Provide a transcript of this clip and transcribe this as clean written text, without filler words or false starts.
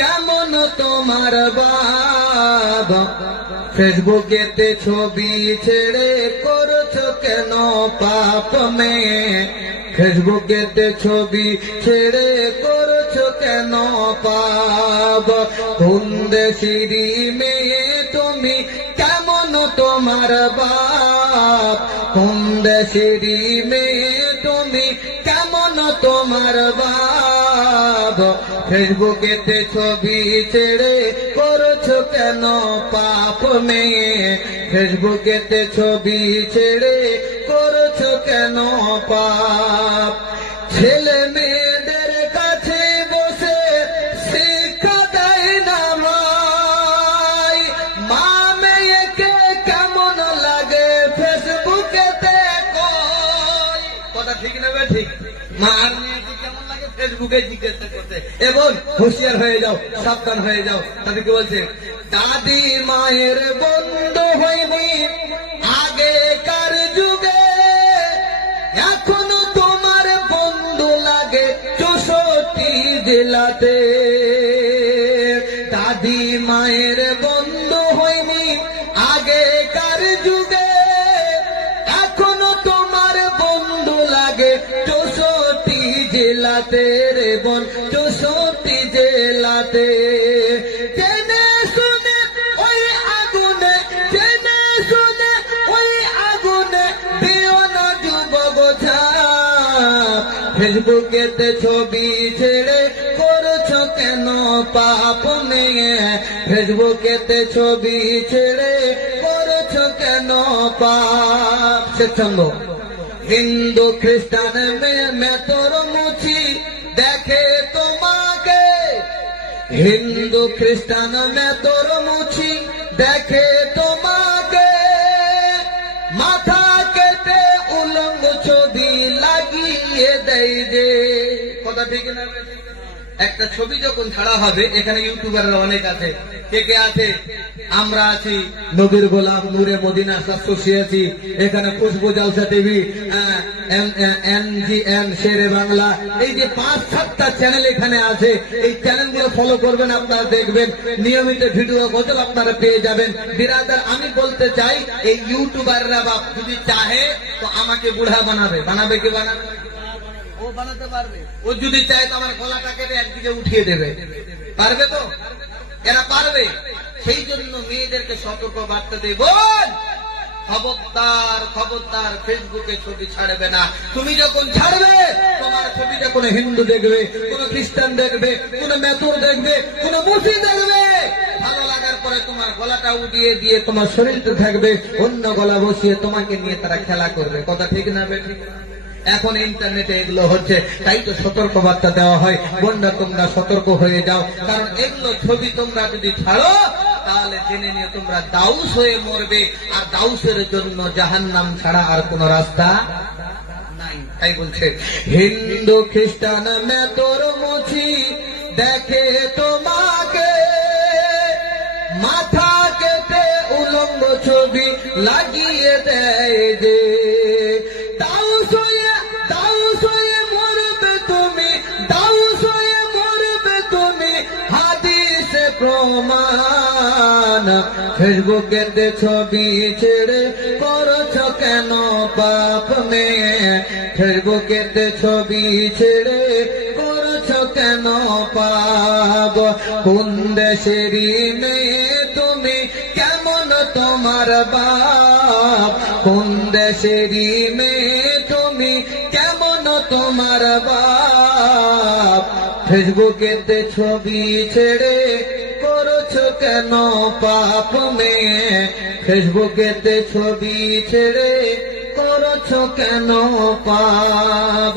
কেমন তোমার বাবা, ফেসবুকেতে ছবি ছেড়ে করছো কেন পাপ মেয়ে, ফেসবুকেতে ছবি ছেড়ে করছো কেন পাপ, কোন দেশের মেয়ে তুমি, কেমন তোমার বাপ, কোন দেশের মেয়ে তুমি, কেমন তোমার বাপ, ফেসবুকেতে ছবি ছেড়ে করছো কেন পাপ মেয়ে, ফেসবুকেতে ছবি ছেড়ে করছো কেন পাপ, ছেলে মেয়েদের কাছে বসে শিক্ষা দেয় না ভাই, মা মেয়েকে কেমন লাগে ফেসবুকেতে কয়, কথা ঠিক না ঠিক, মা আর মেয়েকে কেমন লাগে ফেসবুকে জিজ্ঞাসা করতে, এবং হুঁশিয়ার হয়ে যাও, সাবধান হয়ে যাও। তাদের কি বলছে, দাদি মায়ের বন্ধু হয়নি আগেকার যুগে, এখনো তোমার বন্ধু লাগে 64 জেলাতে, দাদি মায়ের বন্ধু হয়নি আগেকার যুগে, এখনো তোমার বন্ধু লাগে 64 জেলাতে রে বোন, 64 জেলাতে, জেনে শুনে ওই আগুনে, জেনে শুনে ওই আগুনে দিও না যুবক ছাপ, ফেসবুকেতে ছবি ছেড়ে করছো কেন পাপ মেয়ে, ফেসবুকেতে ছবি ছেড়ে করছো কেন পাপ। স্বেচ্ছন্দ হিন্দু খ্রিস্টান মেয়ে তোর মুছি দেখে তোমাকে, হিন্দু খ্রিস্টান মেয়ে তোর মুছি দেখে তোমাকে, মাথা কেটে উলঙ্গ ছবি লাগিয়ে দেয় যে, কথা ঠিক না? একটা ছবি যখন ছাড়া হবে, এখানে ইউটিউবাররা অনেক আছে, কে কে আছে, আমরা আছি, নবীর গোলাম, নূরে মদিনা আছি, এখানে খুশবু জালসা টিভি, NGN শেরে বাংলা, এই যে 5-7টা চ্যানেল এখানে আছে, এই চ্যানেলগুলো ফলো করবেন, আপনারা দেখবেন নিয়মিত ভিডিও গজল আপনারা পেয়ে যাবেন। বিরাদার, আমি বলতে চাই, এই ইউটিউবাররা বাপ যদি চাহে তো আমাকে বুড়া বানাবে, বানাবে কি বানাবে? ও বানাতে পারবে। ও যদি চায় তো আমার গলাটা কেটে একদিকে উঠিয়ে দেবে, পারবে তো? এরা পারবে। সেই জন্য মেয়েদেরকে সতর্ক বার্তা দেব, খবরদার খবরদার ফেসবুকে ছবি ছাড়বে না। তুমি যখন ছাড়বে, তোমার ছবিটা কোনো হিন্দু দেখবে, কোন খ্রিস্টান দেখবে, কোন মেথর দেখবে, কোন মুসলিম দেখবে, ভালো লাগার পরে তোমার গলাটা উঠিয়ে দিয়ে তোমার শরীরটা থাকবে, অন্য গলা বসিয়ে তোমাকে নিয়ে তারা খেলা করবে, কথা ঠিক না ঠিক? এখন ইন্টারনেটে এগুলো হচ্ছে, তাই তো সতর্ক বার্তা দেওয়া হয়, বন্ধুরা তোমরা সতর্ক হয়ে যাও, কারণ এগুলো ছবি তোমরা যদি ছাড়ো তাহলে জেনে নিয়ে তোমরা দাউস হয়ে মরবে, আর দাউসের জন্য জাহান্নাম ছাড়া আর কোন রাস্তা নাই। তাই বলছে, হিন্দু খ্রিস্টান মেতর মুছি দেখে তোমাকে, মাথা কেটে উলঙ্গ ছবি লাগিয়ে দেয় যে, প্রমাণ ফেসবুকেতে ছবি ছেড়ে করছো কেন পাপ মেয়ে, ফেসবুকেতে ছবি ছেড়ে করছো কেন পাপ, কোন দেশেরই মেয়ে তুমি, কেমন তোমার বাপ, কোন দেশেরই মেয়ে তুমি, কেমন তোমার বাপ, ফেসবুকেতে ছবি ছেড়ে করছো কেন পাপ মেয়ে, ফেসবুকেতে ছবি ছেড়ে করছো কেন পাপ।